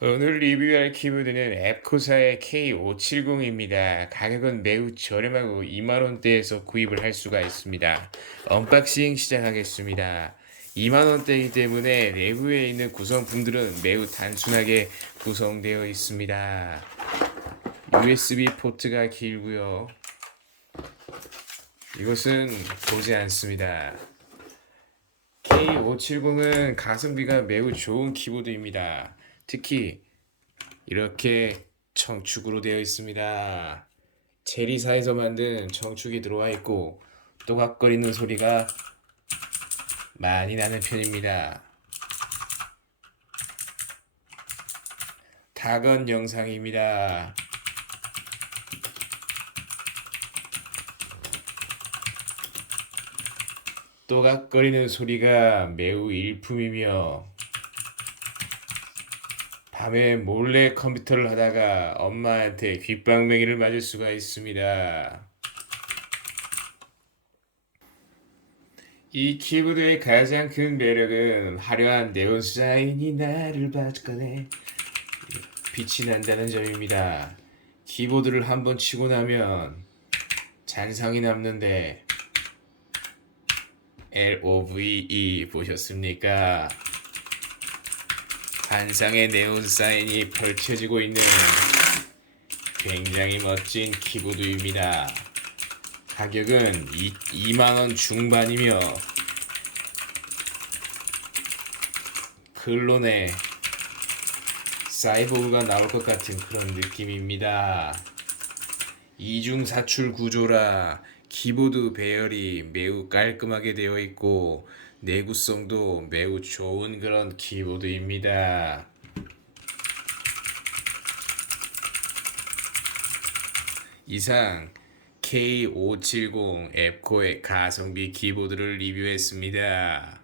오늘 리뷰할 키보드는 앱코사의 K570입니다. 가격은 매우 저렴하고 2만원대에서 구입을 할 수가 있습니다. 언박싱 시작하겠습니다. 2만원대이기 때문에 내부에 있는 구성품들은 매우 단순하게 구성되어 있습니다. USB 포트가 길고요. 이것은 보지 않습니다. K570은 가성비가 매우 좋은 키보드입니다. 특히 이렇게 청축으로 되어 있습니다. 제리사에서 만든 청축이 들어와 있고 또각거리는 소리가 많이 나는 편입니다. 다건 영상입니다. 또각거리는 소리가 매우 일품이며 밤에 몰래 컴퓨터를 하다가 엄마한테 귓방맹이를 맞을 수가 있습니다. 이 키보드의 가장 큰 매력은 화려한 네온 사인이 나를 바꿔내 빛이 난다는 점입니다. 키보드를 한번 치고 나면 잔상이 남는데 LOVE 보셨습니까? 환상의 네온 사인이 펼쳐지고 있는 굉장히 멋진 키보드입니다. 가격은 2만원 중반이며 클론의 사이보그가 나올 것 같은 그런 느낌입니다. 이중 사출 구조라 키보드 배열이 매우 깔끔하게 되어 있고 내구성도 매우 좋은 그런 키보드입니다. 이상 K570 앱코의 가성비 키보드를 리뷰했습니다.